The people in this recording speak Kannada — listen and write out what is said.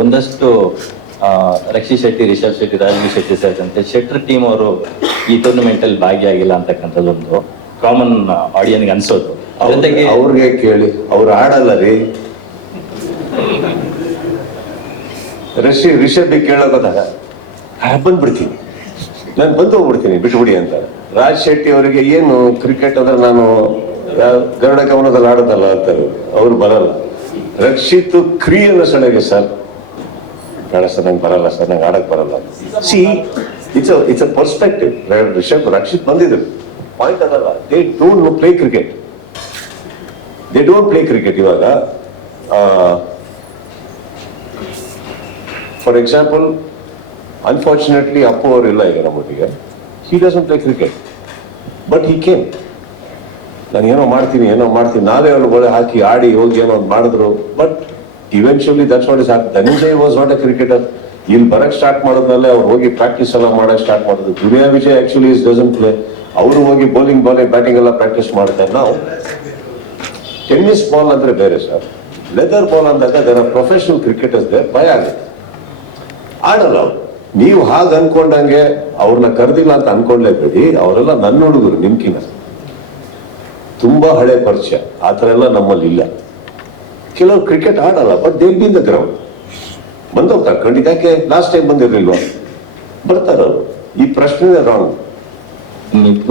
ಒಂದಷ್ಟು ರಕ್ಷಿತ್ ಶೆಟ್ಟಿ, ರಿಷಬ್ ಶೆಟ್ಟಿ, ರಾಜೀವ್ ಶೆಟ್ಟಿ ಸೇರಿದಂತೆ ಶೆಟ್ಟರ್ ಟೀಮ್ ಅವರು ಈ ಟೂರ್ನಮೆಂಟ್ ಅಲ್ಲಿ ಭಾಗಿಯಾಗಿಲ್ಲ ಅಂತಕ್ಕಂಥದ್ದೊಂದು ಕಾಮನ್ ಆಡಿಯನ್ಗೆ ಅನ್ಸೋದು. ಜೊತೆಗೆ ಅವ್ರಿಗೆ ಕೇಳಿ, ಅವ್ರು ಆಡಲ್ಲ ರೀ. ರಿಷಬ್ ಕೇಳೋದಾಗ ಬಂದ್ಬಿಡ್ತೀನಿ, ನಾನು ಬಂದು ಹೋಗ್ಬಿಡ್ತೀನಿ, ಬಿಟ್ಬಿಡಿ ಅಂತ. ರಾಜ್ ಶೆಟ್ಟಿ ಅವರಿಗೆ ಏನು ಕ್ರಿಕೆಟ್ ಅಂದ್ರೆ ನಾನು ಗರುಡ ಗಮನದಲ್ಲಿ ಆಡೋದಲ್ಲ ಅಂತಾರೆ, ಅವ್ರು ಬರಲ್ಲ. ರಕ್ಷಿತ್ ಕ್ರಿಯೆಲ್ಲ ಸೆಳೆಗೆ ಸರ್ ಬೇಡ ಸರ್, ನಂಗೆ ಬರಲ್ಲ ಸರ್, ನಂಗೆ ಆಡಕ್ ಬರಲ್ಲ. See it's a perspective. Rakshit ಬಂದಿದ್ರು, ಪಾಯಿಂಟ್ ಅದಲ್ಲ. They don't play cricket, they don't play cricket. ಇವಾಗ ಫಾರ್ ಎಕ್ಸಾಂಪಲ್, ಅನ್ಫಾರ್ಚುನೇಟ್ಲಿ ಅಪ್ಪು ಅವರು ಇಲ್ಲ ಈಗ ನಮ್ಮೊಟ್ಟಿಗೆ. He doesn't play cricket, but he came. ನಾನು ಏನೋ ಮಾಡ್ತೀನಿ, ನಾವೇ ಅವ್ರು ಒಳ್ಳೆ ಹಾಕಿ ಆಡಿ ಹೋಗಿ ಏನೋ ಒಂದು ಮಾಡಿದ್ರು. But eventually that's what is happen. Dhananjay was not A cricketer. ಇಲ್ಲಿ ಬರಕ್ ಸ್ಟಾರ್ಟ್ ಮಾಡೋದ್ಮೇಲೆ ಅವ್ರು ಹೋಗಿ ಪ್ರಾಕ್ಟೀಸ್ ಎಲ್ಲ ಮಾಡಕ್ ಸ್ಟಾರ್ಟ್ ಮಾಡಿದ್ರು. Duniya Vijay actually is doesn't play. ಅವರು ಹೋಗಿ ಬೌಲಿಂಗ್ ಬ್ಯಾಟಿಂಗ್ ಎಲ್ಲ ಪ್ರಾಕ್ಟೀಸ್ ಮಾಡ್ತಾರೆ. ನಾವು ಟೆನ್ನಿಸ್ ಬಾಲ್ ಅಂದ್ರೆ ಬೇರೆ ಸರ್, ಲೆದರ್ ಬಾಲ್ ಅಂದಾಗ there are professional cricketers there. ಭಯ ಆಗುತ್ತೆ, ಆಡಲ್ಲ ಅವ್ರು. ನೀವು ಹಾಗೆ ಅನ್ಕೊಂಡಂಗೆ ಅವ್ರನ್ನ ಕರೆದಿಲ್ಲ ಅಂತ ಅನ್ಕೊಂಡ್ಲೇಬೇಡಿ. ಅವರೆಲ್ಲ ನನ್ನ ಹುಡುಗರು, ನಿಮ್ಕಿನ ತುಂಬಾ ಹಳೆ ಪರಿಚಯ. ಆ ಥರ ಎಲ್ಲ ನಮ್ಮಲ್ಲಿ ಇಲ್ಲ. ಕೆಲವರು ಕ್ರಿಕೆಟ್ ಆಡಲ್ಲ, but they be in the ground. ಬಂದೋಗ್ತಾರೆ ಖಂಡಿತ. ಯಾಕೆ ಲಾಸ್ಟ್ ಟೈಮ್ ಬಂದಿರ್ಲಿಲ್ವಾ? ಬರ್ತಾರವ್ರು. ಈ ಪ್ರಶ್ನೆ ರಾಂಗ್.